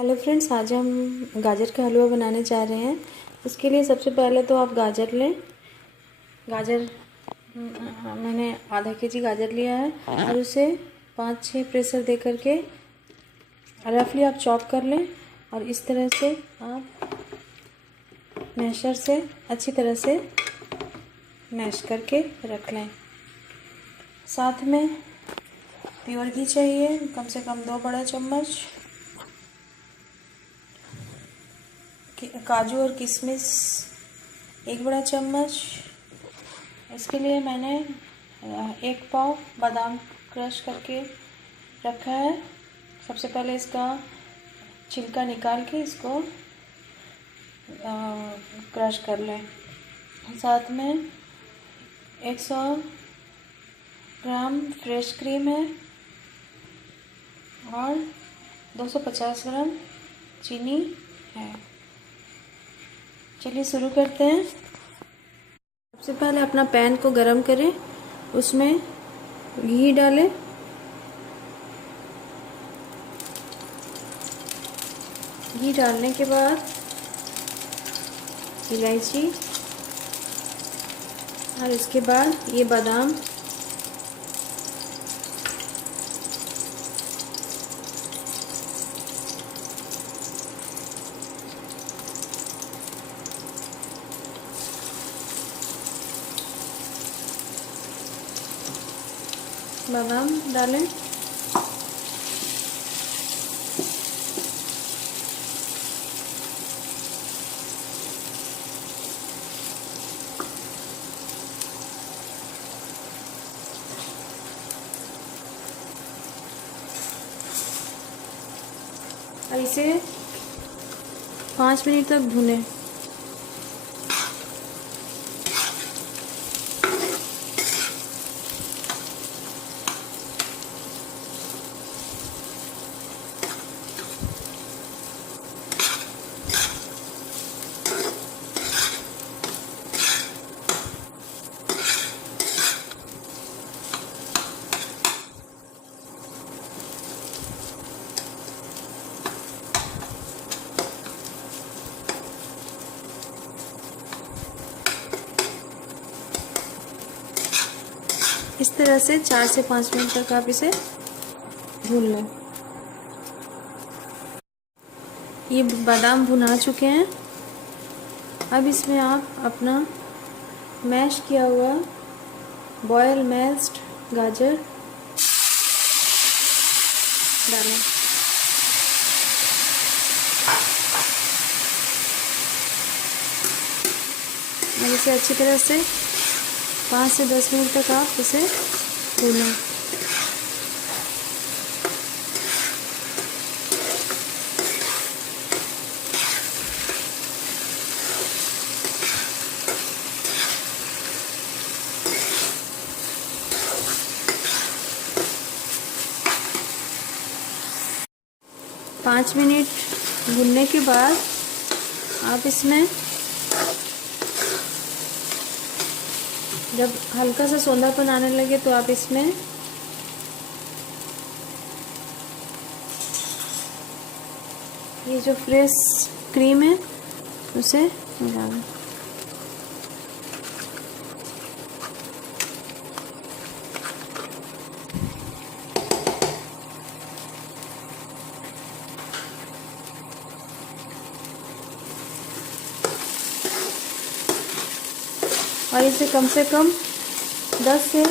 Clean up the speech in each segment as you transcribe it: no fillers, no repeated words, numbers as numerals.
Hello friends, आज हम गाजर का हलवा बनाने जा रहे हैं। उसके लिए सबसे पहले तो आप गाजर लें। गाजर मैंने आधा केजी गाजर लिया है और उसे 5-6 प्रेशर दे करके रफली आप चॉप कर लें और इस तरह से आप मैशर से अच्छी तरह से मैश करके रख लें। साथ में प्योर घी चाहिए, कम से कम 2 बड़ा चम्मच। काजू और किशमिश 1 बड़ा चम्मच। इसके लिए मैंने 1 पाव बादाम क्रश करके रखा है। सबसे पहले इसका छिलका निकाल के इसको क्रश कर लें। साथ में 100 ग्राम फ्रेश क्रीम है और 250 ग्राम चीनी है। चलिए शुरू करते हैं। सबसे पहले अपना पैन को गरम करें, उसमें घी डालें। घी डालने के बाद इलायची और इसके बाद ये बादाम, बादाम डालें। और इसे 5 मिनट तक भूनें। इस तरह से 4 से 5 मिनट तक आप इसे भून लें। ये बादाम भुना चुके हैं। अब इसमें आप अपना मैश किया हुआ बॉयल मैश्ड गाजर डालें। और इसे अच्छी तरह से 5 से 10 मिनट तक आप इसे भूनें। पाँच मिनट भूनने के बाद आप इसमें जब हल्का सा सोंधापन आने लगे तो आप इसमें ये जो फ्रेश क्रीम है उसे मिला लें। और इसे कम से कम 10 से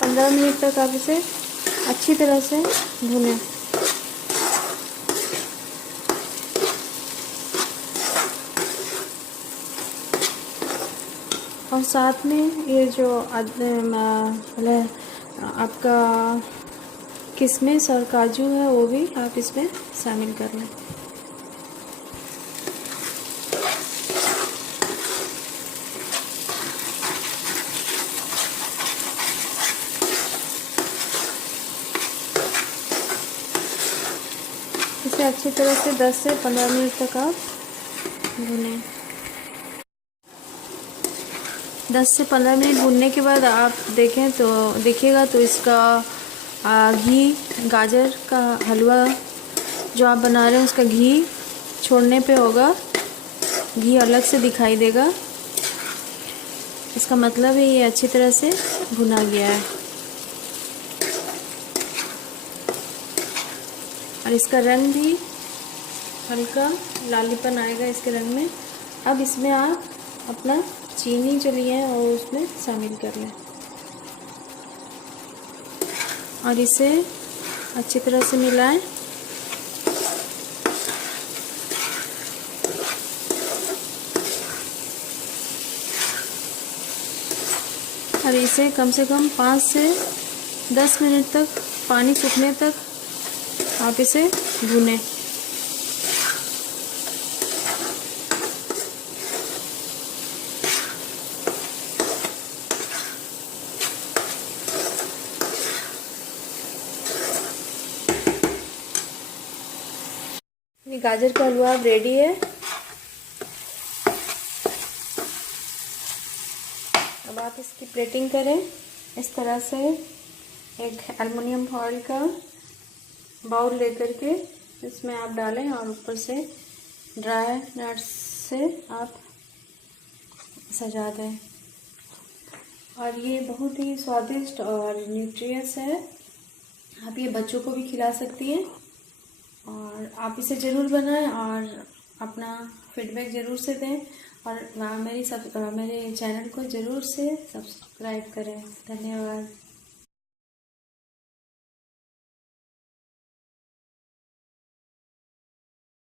15 मिनट तक आप इसे अच्छी तरह से भूनें। और साथ में ये जो आपका किशमिश और काजू है वो भी आप इसमें शामिल कर लें। इसे अच्छी तरह से 10 से 15 मिनट तक आप भूनें। 10 से 15 मिनट भूनने के बाद आप देखें तो देखिएगा तो इसका घी गाजर का हलवा जो आप बना रहे हैं उसका घी छोड़ने पे होगा, घी अलग से दिखाई देगा। इसका मतलब है ये अच्छी तरह से भुना गया है। और इसका रंग भी हल्का लालीपन आएगा इसके रंग में। अब इसमें आप अपना चीनी जो लिए हैं और उसमें शामिल कर लें और इसे अच्छी तरह से मिलाएं। और इसे कम से कम 5 से 10 मिनट तक, पानी सूखने तक आप इसे भूनें। ये गाजर का हलवा अब रेडी है। अब आप इसकी प्लेटिंग करें इस तरह से। एक एल्युमिनियम फॉइल का बाउल लेकर के इसमें आप डालें और ऊपर से ड्राई नट्स से आप सजा दें। और ये बहुत ही स्वादिष्ट और न्यूट्रियस है। आप ये बच्चों को भी खिला सकती हैं और आप इसे ज़रूर बनाएं और अपना फीडबैक ज़रूर से दें। और मेरे चैनल को ज़रूर से सब्सक्राइब करें। धन्यवाद।